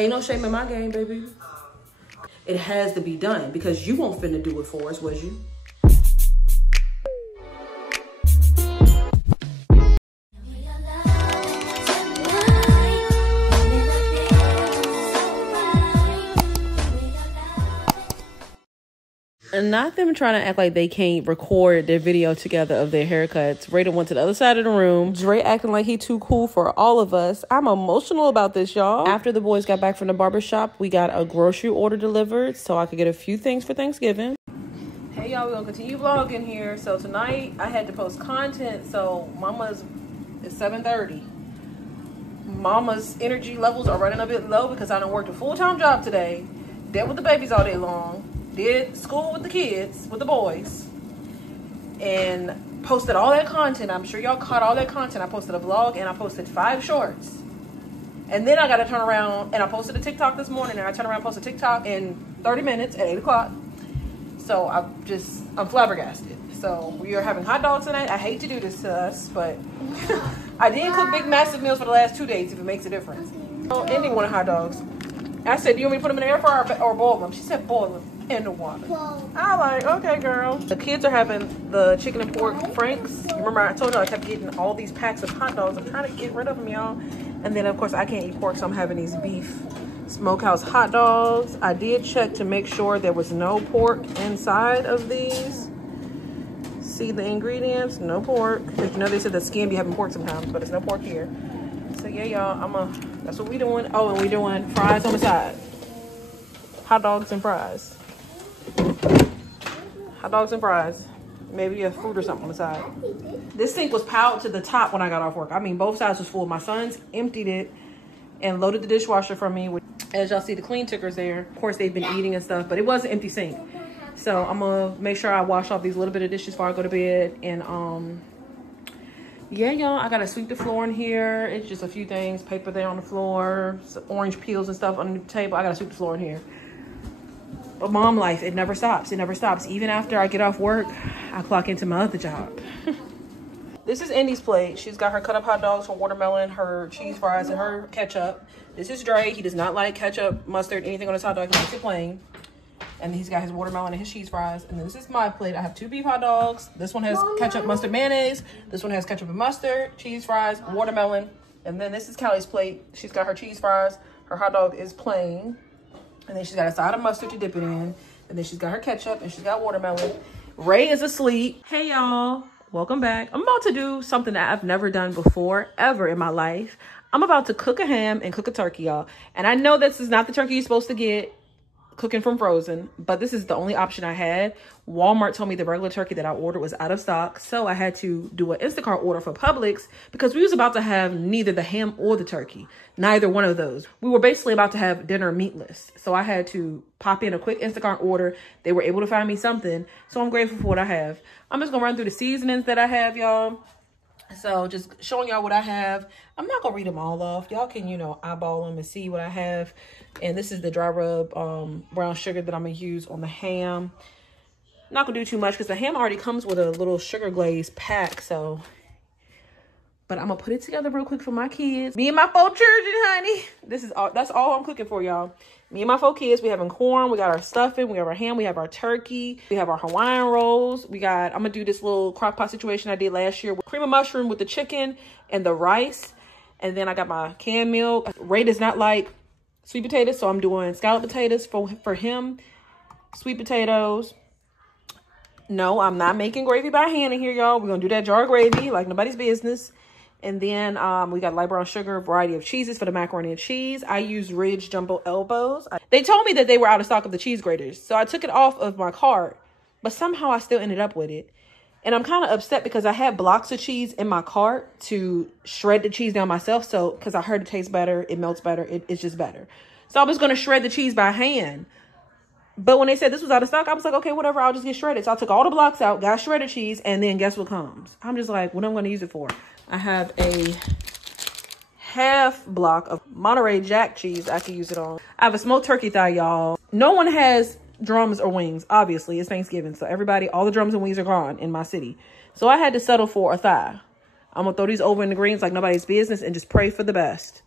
Ain't no shame in my game, baby. It has to be done because you won't finna do it for us, was you? And not them trying to act like they can't record their video together of their haircuts. Rayden went to the other side of the room. Dre acting like he too cool for all of us. I'm emotional about this, y'all. After the boys got back from the barbershop, we got a grocery order delivered so I could get a few things for Thanksgiving. Hey, y'all, we're gonna continue vlogging here. So tonight I had to post content. So it's 7:30. Mama's energy levels are running a bit low because I done worked a full-time job today. Dealt with the babies all day long. Did school with the kids, with the boys, and posted all that content. I'm sure y'all caught all that content. I posted a vlog and I posted 5 shorts. And then I got to turn around and I posted a TikTok this morning and I turned around and posted a TikTok in 30 minutes at 8 o'clock. So I'm flabbergasted. So we are having hot dogs tonight. I hate to do this to us, but I did cook big massive meals for the last 2 days if it makes a difference. Oh, Andy wanted hot dogs. I said, do you want me to put them in the air fryer or boil them? She said boil them in the water. I like, okay, girl. The kids are having the chicken and pork franks. Remember, I told you I kept getting all these packs of hot dogs. I'm trying to get rid of them, y'all. And then, of course, I can't eat pork, so I'm having these beef smokehouse hot dogs. I did check to make sure there was no pork inside of these. See the ingredients, no pork. Because you know they said the skin be having pork sometimes, but there's no pork here. So yeah, y'all, that's what we doing. Oh, and we doing fries on the side. Hot dogs and fries. Hot dogs and fries. Maybe a fruit or something on the side. This sink was piled to the top when I got off work. I mean, both sides was full. My sons emptied it and loaded the dishwasher for me. As y'all see, the clean tickers there. Of course, they've been eating and stuff, but it was an empty sink. So I'm gonna make sure I wash off these little bit of dishes before I go to bed. And yeah, y'all, I gotta sweep the floor in here. It's just a few things. Paper there on the floor, some orange peels and stuff on the table. I gotta sweep the floor in here. But mom life, it never stops. It never stops. Even after I get off work, I clock into my other job. This is Indy's plate. She's got her cut up hot dogs, her watermelon, her cheese fries, and her ketchup. This is Dre. He does not like ketchup, mustard, anything on his hot dog. He likes it plain. And he's got his watermelon and his cheese fries. And then this is my plate. I have 2 beef hot dogs. This one has ketchup, mustard, mayonnaise. This one has ketchup and mustard, cheese fries, watermelon. And then this is Callie's plate. She's got her cheese fries. Her hot dog is plain. And then she's got a side of mustard to dip it in. And then she's got her ketchup and she's got watermelon. Ray is asleep. Hey, y'all. Welcome back. I'm about to do something that I've never done before, ever in my life. I'm about to cook a ham and cook a turkey, y'all. And I know this is not the turkey you're supposed to get cooking from frozen, but this is the only option I had. Walmart told me the regular turkey that I ordered was out of stock, so I had to do an Instacart order for Publix because we was about to have neither the ham or the turkey, neither one of those. We were basically about to have dinner meatless, so I had to pop in a quick Instacart order. They were able to find me something, so I'm grateful for what I have. I'm just gonna run through the seasonings that I have, y'all. So just showing y'all what I have. I'm not gonna read them all off. Y'all can, you know, eyeball them and see what I have. And this is the dry rub brown sugar that I'm gonna use on the ham. Not gonna do too much because the ham already comes with a little sugar glaze pack. So, but I'm gonna put it together real quick for my kids. Me and my 4 children, honey. That's all I'm cooking for, y'all. Me and my 4 kids, we having corn, we got our stuffing, we have our ham, we have our turkey, we have our Hawaiian rolls. I'm gonna do this little crock pot situation I did last year with cream of mushroom with the chicken and the rice. And then I got my canned milk. Ray does not like sweet potatoes, so I'm doing scalloped potatoes for him. Sweet potatoes. No, I'm not making gravy by hand in here, y'all. We're gonna do that jar gravy like nobody's business. And then we got light brown sugar, a variety of cheeses for the macaroni and cheese. I use Ridge Jumbo Elbows. They told me that they were out of stock of the cheese graters, so I took it off of my cart, but somehow I still ended up with it. And I'm kind of upset because I had blocks of cheese in my cart to shred the cheese down myself. So, because I heard it tastes better, it melts better, it's just better. So I was going to shred the cheese by hand. But when they said this was out of stock, I was like, okay, whatever, I'll just get shredded. So I took all the blocks out, got shredded cheese, and then guess what comes? I'm just like, what am I going to use it for? I have a half block of Monterey Jack cheese I could use it on. I have a smoked turkey thigh, y'all. No one has drums or wings. Obviously, it's Thanksgiving, so all the drums and wings are gone in my city. So I had to settle for a thigh. I'm going to throw these over in the greens like nobody's business and just pray for the best.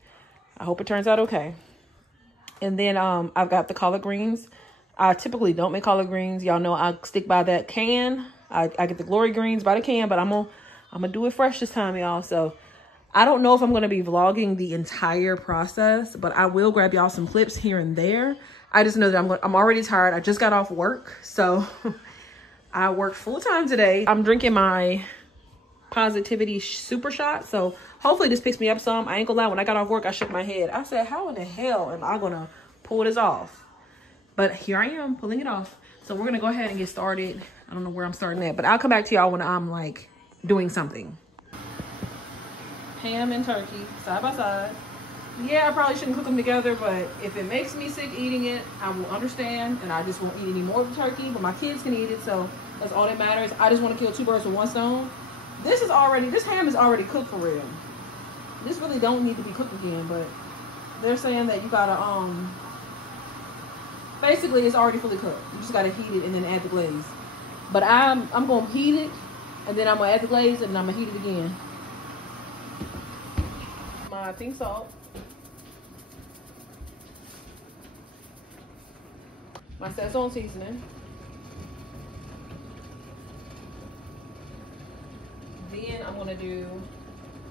I hope it turns out okay. And then I've got the collard greens. I typically don't make collard greens. Y'all know I stick by that can. I get the glory greens by the can, but I'm gonna do it fresh this time, y'all. So I don't know if I'm gonna be vlogging the entire process, but I will grab y'all some clips here and there. I just know that I'm already tired. I just got off work, so I worked full time today. I'm drinking my positivity super shot, so hopefully this picks me up some. I ain't gonna lie, when I got off work, I shook my head. I said, how in the hell am I gonna pull this off? But here I am pulling it off. So we're gonna go ahead and get started. I don't know where I'm starting at, but I'll come back to y'all when I'm like doing something. Ham and turkey side by side. Yeah, I probably shouldn't cook them together, but if it makes me sick eating it, I will understand, and I just won't eat any more of the turkey, but my kids can eat it, so that's all that matters. I just want to kill two birds with one stone. This ham is already cooked for real. This really don't need to be cooked again, but they're saying that you gotta, basically it's already fully cooked. You just gotta heat it and then add the glaze. But I'm gonna heat it, and then I'm gonna add the glaze, and I'm gonna heat it again. My pink salt. My Sazon seasoning. Then I'm gonna do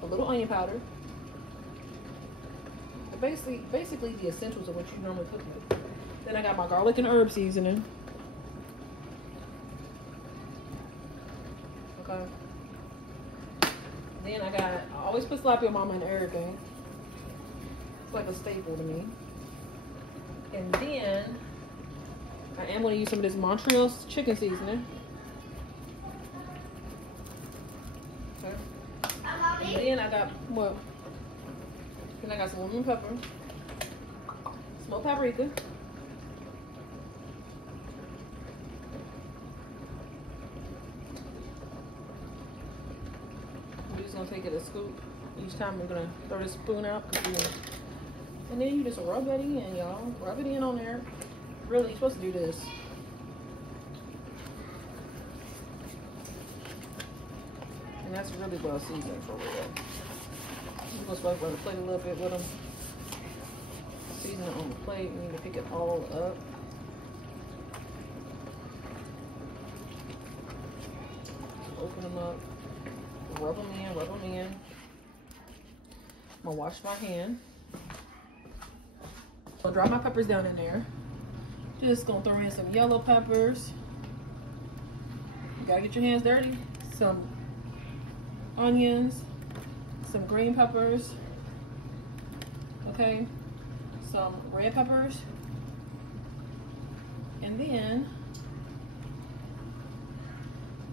a little onion powder. Basically the essentials of what you normally cook with. Then I got my garlic and herb seasoning. Okay. Then I always put tilapia mama in everything. It's like a staple to me. And then I am going to use some of this Montreal chicken seasoning. Okay. And then I got what? Then I got some lemon pepper, smoked paprika. I'm just gonna take it a scoop each time. We're gonna throw this spoon out, and then you just rub that in, y'all. Rub it in on there. Really, you're supposed to do this. And that's really well seasoned for real. I'm gonna swipe on the plate a little bit with them. Season it on the plate. We need to pick it all up. Open them up. Rub them in, rub them in. I'm gonna wash my hand. I'll drop my peppers down in there. Just gonna throw in some yellow peppers. You gotta get your hands dirty. Some onions, some green peppers, okay, some red peppers, and then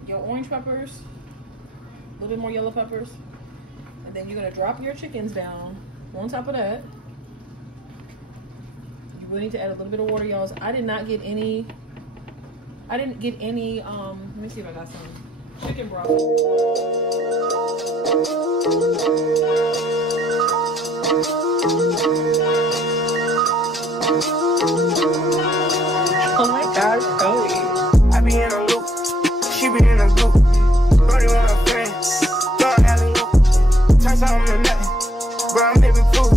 your orange peppers, a little bit more yellow peppers, and then you're gonna drop your chickens down on top of that. You will need to add a little bit of water, y'all. I didn't get any, let me see if I got some chicken broth. Oh my gosh, Chloe. I be in a loop, she be in a loop. Brody want a friend, don't alley-oop. Turn something to nothing, bro, I'm living food.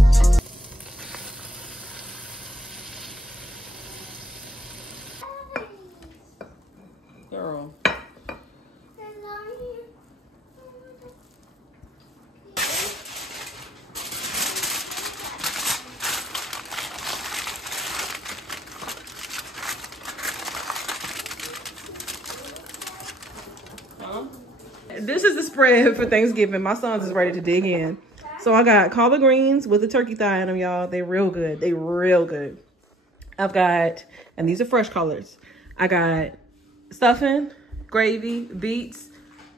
Girl. This is the spread for Thanksgiving. My son's is ready to dig in. So I got collard greens with a turkey thigh in them, y'all. They real good. They real good. I've got, and these are fresh collards. I got stuffing, gravy, beets,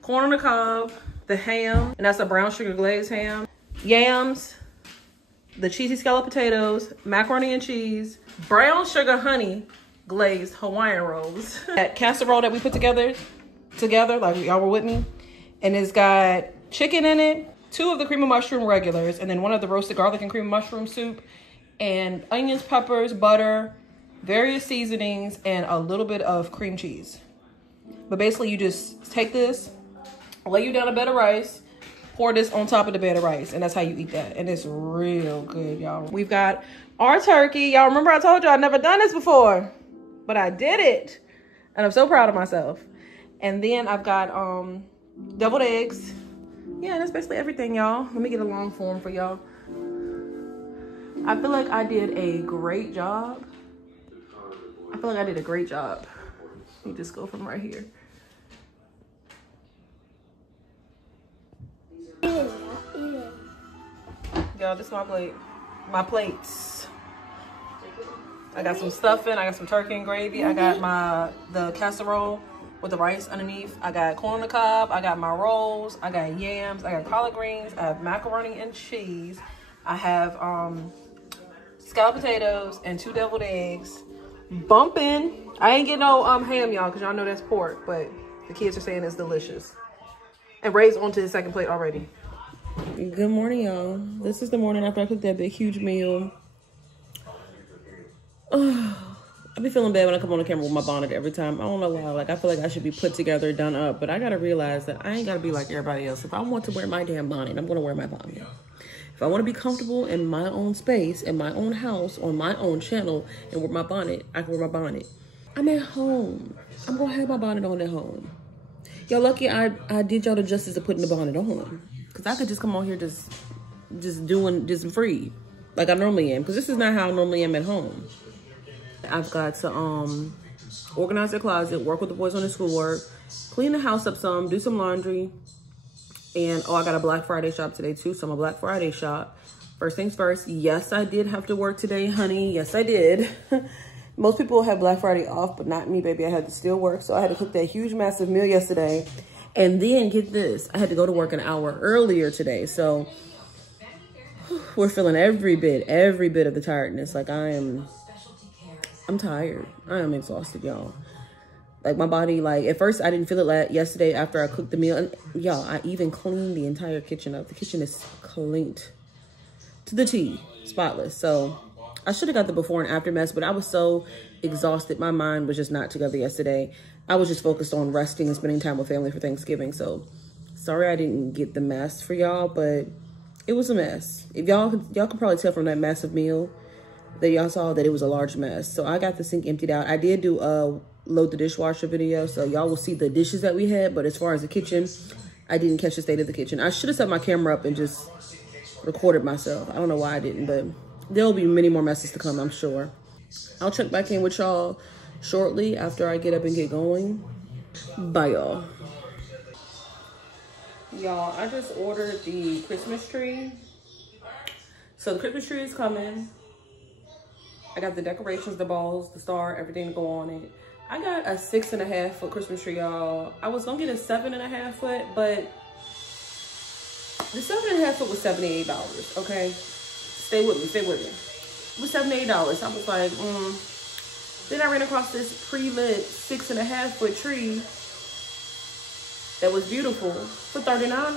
corn on the cob, the ham, and that's a brown sugar glazed ham, yams, the cheesy scallop potatoes, macaroni and cheese, brown sugar honey glazed Hawaiian rolls. That casserole that we put together, like y'all were with me. And it's got chicken in it, 2 of the cream of mushroom regulars, and then 1 of the roasted garlic and cream of mushroom soup, and onions, peppers, butter, various seasonings, and a little bit of cream cheese. But basically you just take this, lay you down a bed of rice, pour this on top of the bed of rice, and that's how you eat that. And it's real good, y'all. We've got our turkey. Y'all remember I told you I'd never done this before, but I did it. And I'm so proud of myself. And then I've got deviled eggs. Yeah, that's basically everything, y'all. Let me get a long form for y'all. I feel like I did a great job. Let me just go from right here. Y'all, this is my plate. My plates. I got some stuffing. I got some turkey and gravy. I got the casserole with the rice underneath. I got corn on the cob. I got my rolls. I got yams. I got collard greens. I have macaroni and cheese. I have scalloped potatoes and 2 deviled eggs. Bumping. I ain't get no ham, y'all, because y'all know that's pork, but the kids are saying it's delicious. And Ray's onto his second plate already. Good morning, y'all. This is the morning after I cooked that big, huge meal. I be feeling bad when I come on the camera with my bonnet every time. I don't know why. Like, I feel like I should be put together, done up. But I got to realize that I ain't got to be like everybody else. If I want to wear my damn bonnet, I'm going to wear my bonnet. If I want to be comfortable in my own space, in my own house, on my own channel, and wear my bonnet, I can wear my bonnet. I'm at home. I'm going to have my bonnet on at home. Y'all lucky I did y'all the justice of putting the bonnet on. Because I could just come on here just free. Like I normally am. Because this is not how I normally am at home. I've got to organize the closet, work with the boys on their schoolwork, clean the house up some, do some laundry. And, oh, I got a Black Friday shop today, too. So I'm a Black Friday shop. First things first. Yes, I did have to work today, honey. Yes, I did. Most people have Black Friday off, but not me, baby. I had to still work. So I had to cook that huge, massive meal yesterday. And then, get this. I had to go to work an hour earlier today. So we're feeling every bit of the tiredness. Like, I'm tired. I am exhausted, y'all. Like, my body, like, at first, I didn't feel it yesterday after I cooked the meal. And, y'all, I even cleaned the entire kitchen up. The kitchen is cleaned to the T, spotless. So, I should have got the before and after mess, but I was so exhausted. My mind was just not together yesterday. I was just focused on resting and spending time with family for Thanksgiving. So, sorry I didn't get the mess for y'all, but it was a mess. If y'all could probably tell from that massive meal that y'all saw that it was a large mess. So, I got the sink emptied out. I did do a load the dishwasher video, so y'all will see the dishes that we had. But as far as the kitchen, I didn't catch the state of the kitchen. I should have set my camera up and just recorded myself. I don't know why I didn't, but there'll be many more messes to come, I'm sure. I'll check back in with y'all shortly after I get up and get going. Bye, y'all. Y'all, I just ordered the Christmas tree. So the Christmas tree is coming. I got the decorations, the balls, the star, everything to go on it. I got a 6.5 foot Christmas tree, y'all. I was gonna get a 7.5 foot, but the 7.5 foot was $78, okay? Stay with me, stay with me. It was $78. I was like, Then I ran across this pre-lit 6.5 foot tree that was beautiful for $39.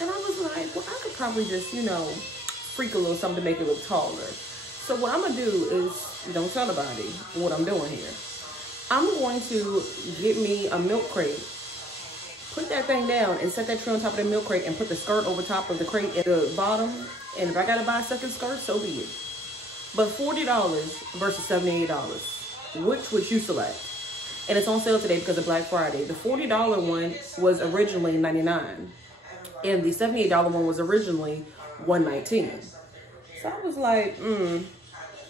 And I was like, well, I could probably just, you know, freak a little something to make it look taller. So what I'm gonna do is, don't tell nobody what I'm doing here. I'm going to get me a milk crate, put that thing down and set that tree on top of the milk crate and put the skirt over top of the crate at the bottom. And if I gotta buy a second skirt, so be it. But $40 versus $78, which would you select? And it's on sale today because of Black Friday. The $40 one was originally $99, and the $78 one was originally $119. So I was like,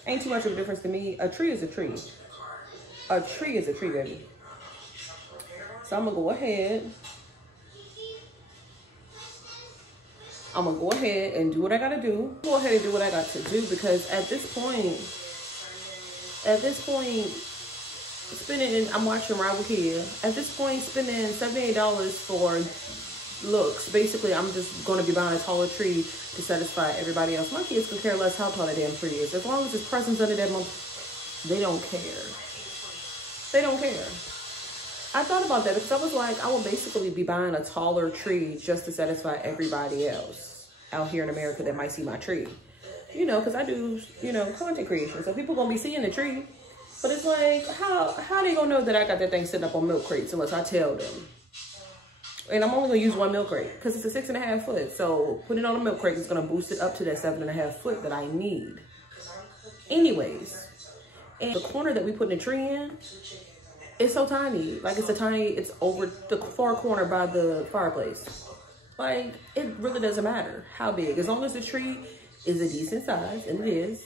ain't too much of a difference to me. A tree is a tree. A tree is a tree, baby. So I'm gonna go ahead. I'm gonna go ahead and do what I gotta do. Go ahead and do what I got to do, because at this point, spending, I'm watching Rival here. At this point, spending $78 for looks. Basically, I'm just gonna be buying a taller tree to satisfy everybody else. My kids could care less how tall that damn tree is. As long as there's presents under that month, they don't care. They don't care. I thought about that because I was like, I will basically be buying a taller tree just to satisfy everybody else out here in America that might see my tree. You know, because I do, you know, content creation. So people gonna be seeing the tree. But it's like, how they gonna know that I got that thing sitting up on milk crates unless I tell them? And I'm only gonna use 1 milk crate because it's a 6.5 foot. So putting on a milk crate is gonna boost it up to that 7.5 foot that I need. Anyways, and the corner that we put the tree in, it's so tiny. Like it's over the far corner by the fireplace. Like, it really doesn't matter how big. As long as the tree is a decent size, and it is,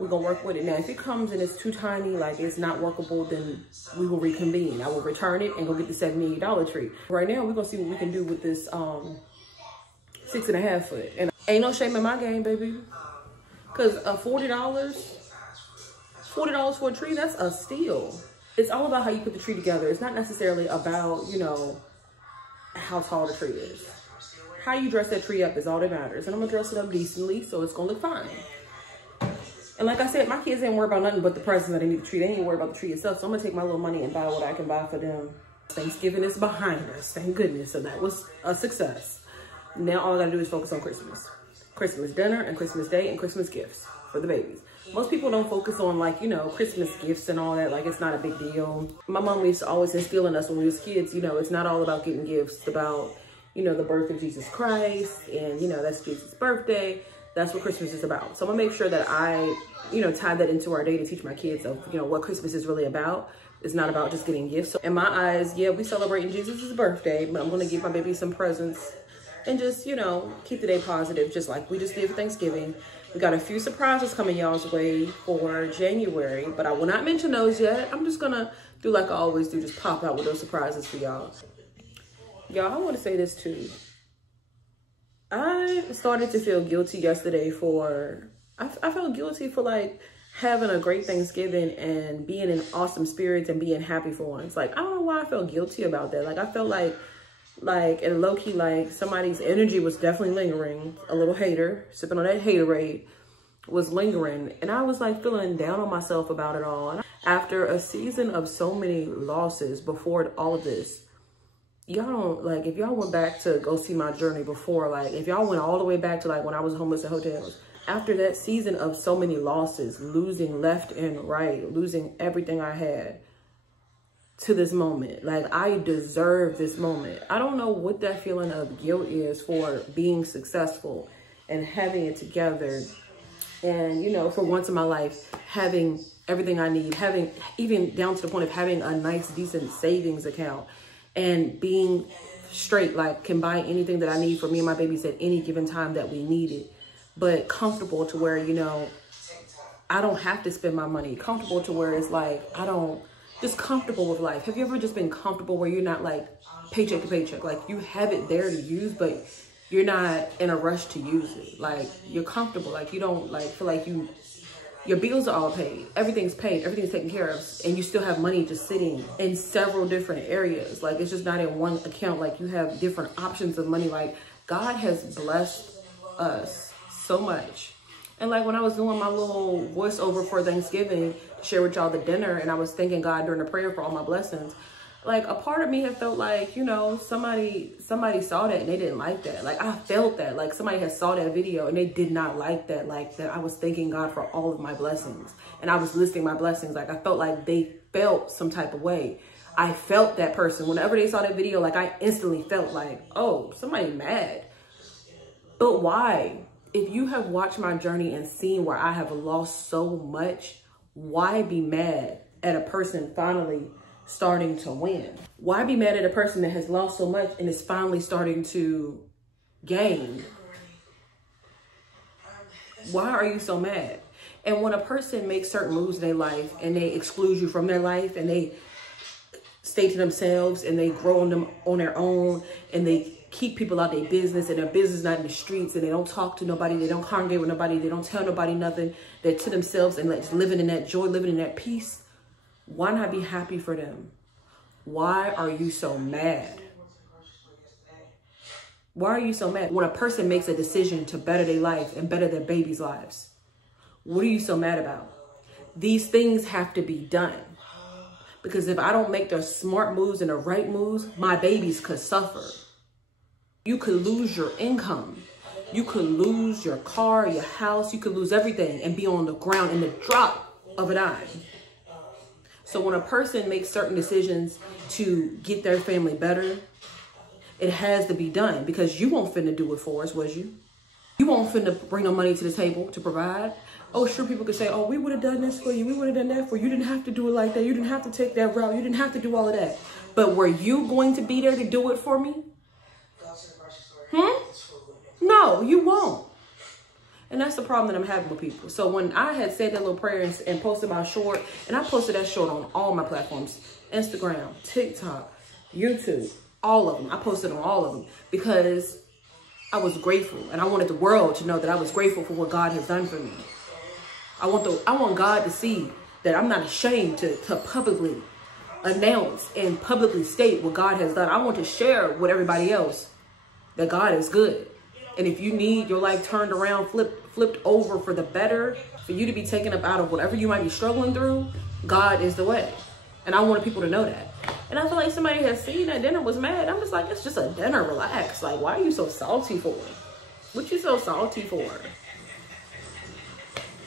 we're gonna work with it. Now, if it comes and it's too tiny, like it's not workable, then we will reconvene. I will return it and go get the $78 tree. Right now, we're gonna see what we can do with this 6.5 foot. And ain't no shame in my game, baby. Cause $40 for a tree, that's a steal. It's all about how you put the tree together. It's not necessarily about, you know, how tall the tree is. How you dress that tree up is all that matters. And I'm gonna dress it up decently, so it's gonna look fine. And like I said, my kids ain't worry about nothing but the presents that they need the tree. They ain't worry about the tree itself. So I'm gonna take my little money and buy what I can buy for them. Thanksgiving is behind us, thank goodness. So that was a success. Now all I gotta do is focus on Christmas. Christmas dinner and Christmas Day and Christmas gifts for the babies. Most people don't focus on, like, you know, Christmas gifts and all that. Like, it's not a big deal. My mom used to always instill in us when we was kids, you know, it's not all about getting gifts. It's about, you know, the birth of Jesus Christ. And, you know, that's Jesus' birthday. That's what Christmas is about. So I'm gonna make sure that I, you know, tie that into our day to teach my kids of, you know, what Christmas is really about. It's not about just getting gifts. So in my eyes, yeah, we celebrating Jesus' birthday, but I'm gonna give my baby some presents and just, you know, keep the day positive, just like we just did for Thanksgiving. We got a few surprises coming y'all's way for January, but I will not mention those yet. I'm just gonna do like I always do, just pop out with those surprises for y'all. Y'all, I wanna say this too. I started to feel guilty yesterday for, I felt guilty for like having a great Thanksgiving and being in awesome spirits and being happy for once. Like, I don't know why I felt guilty about that. Like, I felt like and low-key, like somebody's energy was definitely lingering. A little hater, sipping on that haterade, was lingering. And I was like feeling down on myself about it all. And after a season of so many losses before all of this, y'all don't, like, if y'all went back to go see my journey before, like if y'all went all the way back to like when I was homeless in hotels, after that season of so many losses, losing left and right, losing everything I had, to this moment, like I deserve this moment. I don't know what that feeling of guilt is for being successful and having it together. And, you know, for once in my life, having everything I need, having even down to the point of having a nice, decent savings account and being straight, like can buy anything that I need for me and my babies at any given time that we need it, but comfortable to where, you know, I don't have to spend my money, comfortable to where it's like, just comfortable with life. Have you ever just been comfortable where you're not like paycheck to paycheck? Like you have it there to use, but you're not in a rush to use it. Like you're comfortable. Like you don't like feel like your bills are all paid. Everything's paid. Everything's taken care of. And you still have money just sitting in several different areas. Like it's just not in one account. Like you have different options of money. Like God has blessed us so much. And like when I was doing my little voiceover for Thanksgiving to share with y'all the dinner, and I was thanking God during the prayer for all my blessings, like a part of me had felt like, you know, somebody saw that and they didn't like that. Like I felt that, like somebody had saw that video and they did not like that, like that I was thanking God for all of my blessings and I was listing my blessings. Like I felt like they felt some type of way. I felt that person. Whenever they saw that video, like I instantly felt like, oh, somebody mad. But why? If you have watched my journey and seen where I have lost so much, why be mad at a person finally starting to win? Why be mad at a person that has lost so much and is finally starting to gain? Why are you so mad? And when a person makes certain moves in their life and they exclude you from their life and they stay to themselves and they grow on their own and they keep people out their business and their business not in the streets and they don't talk to nobody, they don't congregate with nobody, they don't tell nobody nothing, they're to themselves and like living in that joy, living in that peace, why not be happy for them? Why are you so mad? Why are you so mad? When a person makes a decision to better their life and better their babies' lives, what are you so mad about? These things have to be done. Because if I don't make the smart moves and the right moves, my babies could suffer. You could lose your income. You could lose your car, your house. You could lose everything and be on the ground in the drop of a dime. So when a person makes certain decisions to get their family better, it has to be done, because you won't finna do it for us, was you? You won't finna bring no money to the table to provide. Oh, sure, people could say, oh, we would have done this for you. We would have done that for you. You didn't have to do it like that. You didn't have to take that route. You didn't have to do all of that. But were you going to be there to do it for me? No, you won't. And that's the problem that I'm having with people. So when I had said that little prayer and posted my short, and I posted that short on all my platforms, Instagram, TikTok, YouTube, all of them. I posted on all of them because I was grateful, and I wanted the world to know that I was grateful for what God has done for me. I want God to see that I'm not ashamed to publicly announce and publicly state what God has done. I want to share with everybody else that God is good. And if you need your life turned around, flipped over for the better, for you to be taken up out of whatever you might be struggling through, God is the way. And I wanted people to know that. And I feel like somebody has seen that dinner, was mad. I'm just like, it's just a dinner, relax. Like, why are you so salty for? What you so salty for?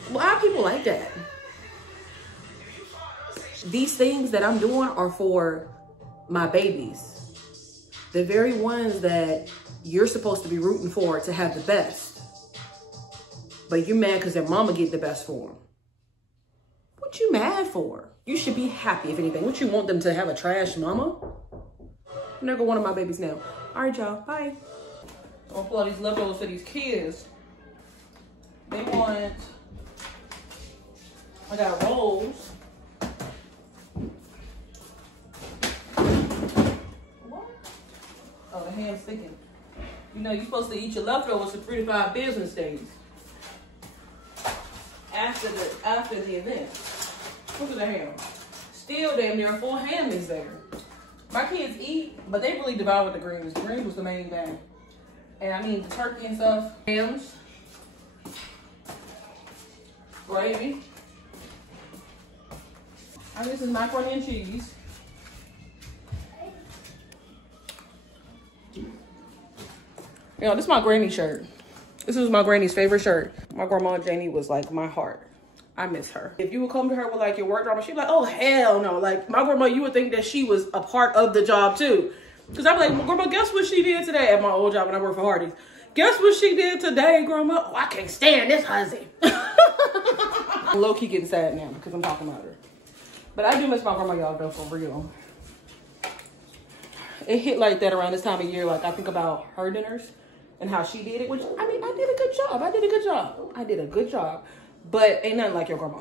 Why are people like that? These things that I'm doing are for my babies. The very ones that you're supposed to be rooting for to have the best. But you're mad because their mama get the best for them. What you mad for? You should be happy, if anything. What, you want them to have a trash mama? I'm not gonna one of my babies now. All right, y'all, bye. I'll pull all these leftovers for these kids. They want, I got rolls. What? Oh, the ham's sticking. You know, you're supposed to eat your leftovers for 3 to 5 business days after the event. Look at the ham. Still damn near a full ham is there. My kids eat, but they really devour the greens. The greens was the main thing. And I mean the turkey and stuff. Hams. Gravy. And this is macaroni and cheese. You know, this is my granny shirt. This was my granny's favorite shirt. My grandma Janie was like my heart. I miss her. If you would come to her with like your work drama, she'd be like, oh hell no. Like my grandma, you would think that she was a part of the job too. Cause I'd be like, grandma, guess what she did today at my old job when I worked for Hardee's? Guess what she did today, grandma? Oh, I can't stand this hussy. I'm low-key getting sad now because I'm talking about her. But I do miss my grandma, y'all, though, for real. It hit like that around this time of year. Like I think about her dinners and how she did it, which I mean, I did a good job. I did a good job. But ain't nothing like your grandma.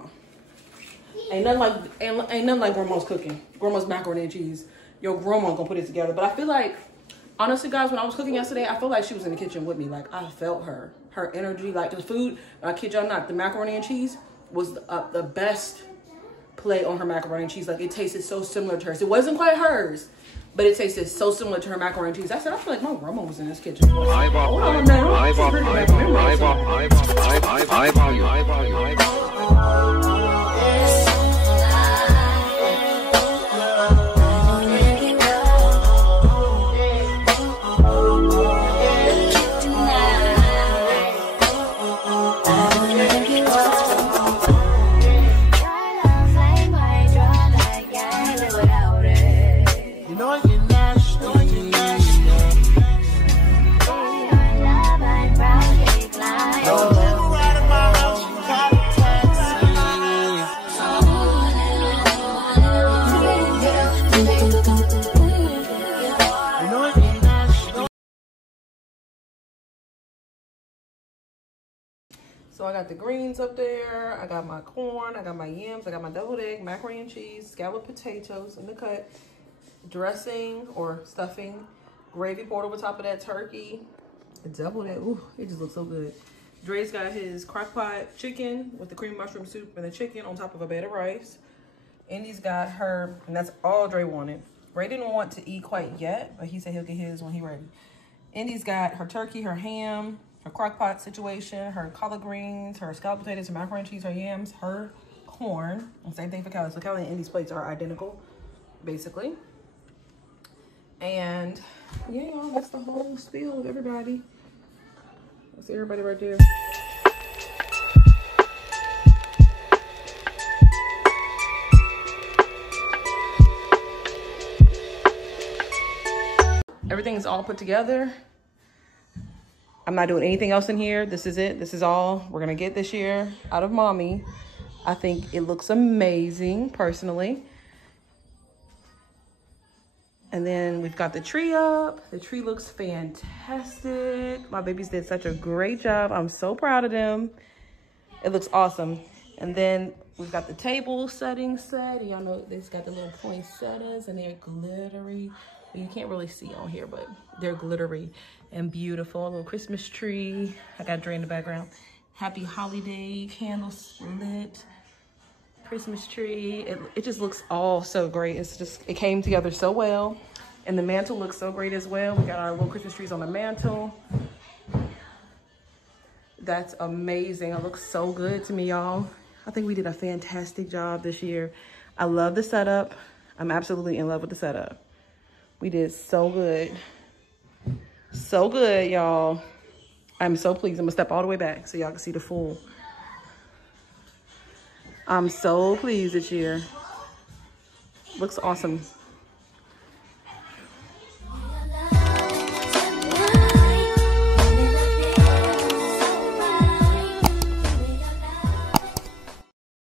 Ain't nothing like grandma's cooking. Grandma's macaroni and cheese. Your grandma gonna put it together. But I feel like, honestly, guys, when I was cooking yesterday, I felt like she was in the kitchen with me. Like I felt her energy. Like the food, I kid y'all not, the macaroni and cheese was the best play on her macaroni and cheese. Like it tasted so similar to hers. It wasn't quite hers, but it tasted so similar to her macaroni and cheese. I said, I feel like my grandma was in this kitchen. So I got the greens up there, I got my corn, I got my yams, I got my deviled egg, macaroni and cheese, scalloped potatoes in the cut, dressing or stuffing, gravy poured over top of that turkey, a deviled egg, ooh, it just looks so good. Dre's got his crock pot chicken with the cream mushroom soup and the chicken on top of a bed of rice. Indy's got her, and that's all Dre wanted. Ray didn't want to eat quite yet, but he said he'll get his when he's ready. Indy's got her turkey, her ham, her crock pot situation, her collard greens, her scalloped potatoes, her macaroni and cheese, her yams, her corn. And same thing for Callie. So Callie and Indy's plates are identical, basically. And yeah, y'all, that's the whole spiel of everybody. That's everybody right there. everything's all put together. I'm not doing anything else in here. This is it. This is all we're gonna get this year out of mommy. I think it looks amazing, personally. And then we've got the tree up. The tree looks fantastic. My babies did such a great job. I'm so proud of them. It looks awesome. And then we've got the table settings set. Y'all know it's got the little poinsettias and they're glittery. You can't really see on here, but they're glittery and beautiful. A little Christmas tree. I got Dre in the background. Happy holiday, candles lit, Christmas tree. It just looks all so great. It came together so well. And the mantle looks so great as well. We got our little Christmas trees on the mantle. That's amazing. It looks so good to me, y'all. I think we did a fantastic job this year. I love the setup. I'm absolutely in love with the setup. We did so good. So good, y'all. I'm so pleased. I'm gonna step all the way back so y'all can see the full. I'm so pleased this year. Looks awesome.